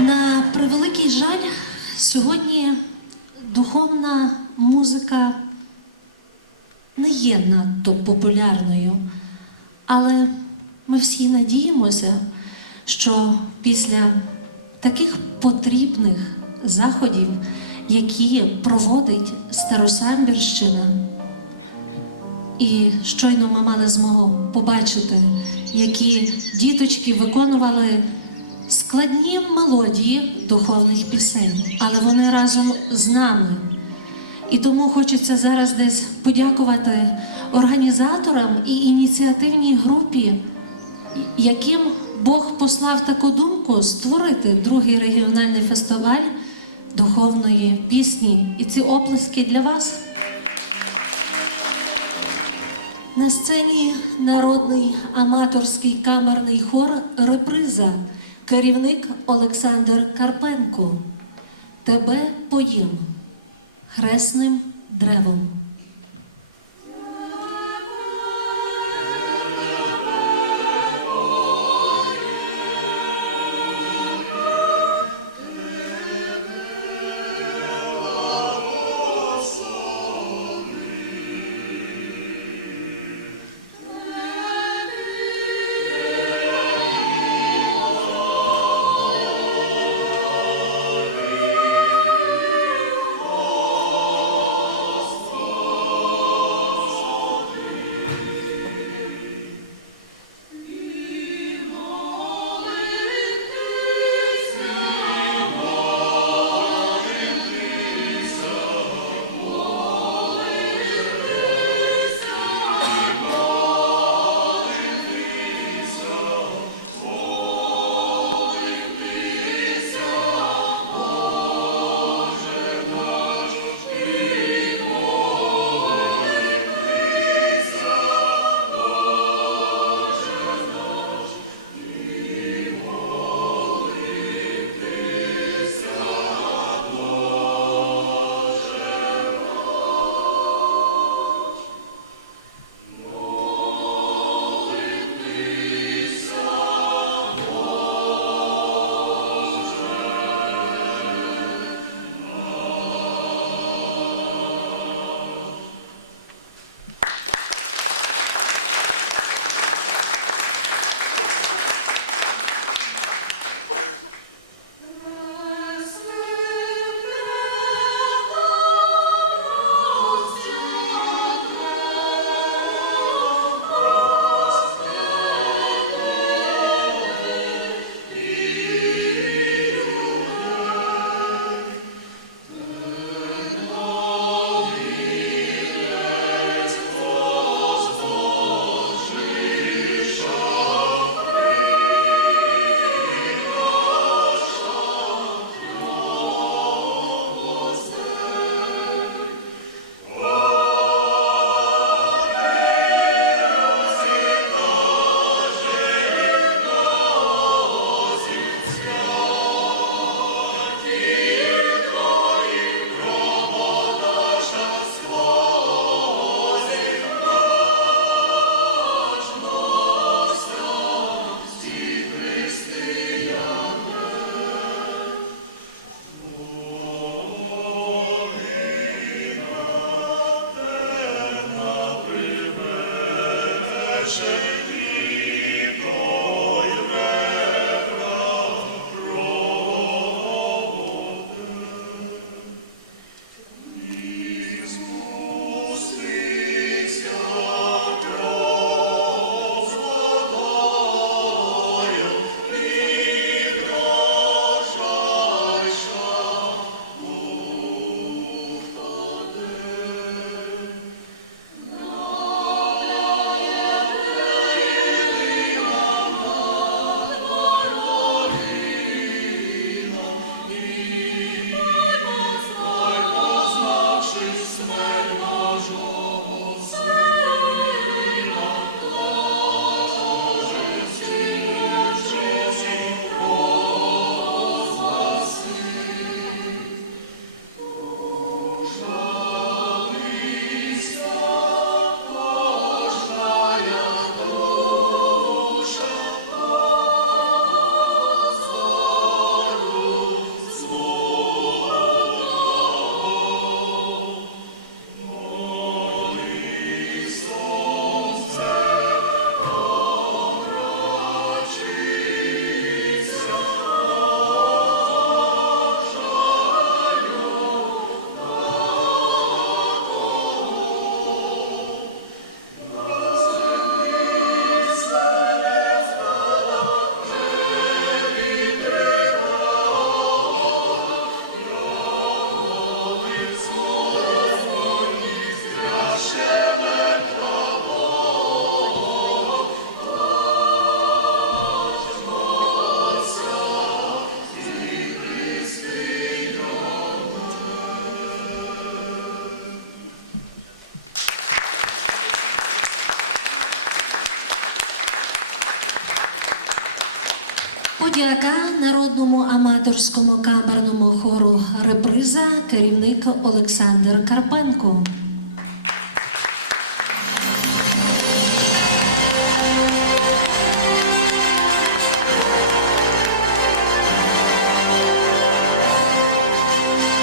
На превеликий жаль, сьогодні духовна музика не є надто популярною, але ми всі надіємося, що після таких потрібних заходів, які проводить Старосамбірщина, і щойно ми мали змогу побачити, які діточки виконували складні мелодії духовних пісень, але вони разом з нами. І тому хочеться зараз десь подякувати організаторам і ініціативній групі, яким Бог послав таку думку створити другий регіональний фестиваль духовної пісні. І ці оплески для вас. На сцені народний аматорський камерний хор Реприза, керівник Олександр Карпенко. Тебе поїм хресним древом. дяка народному аматорському камерному хору реприза керівник Олександр Карпенко.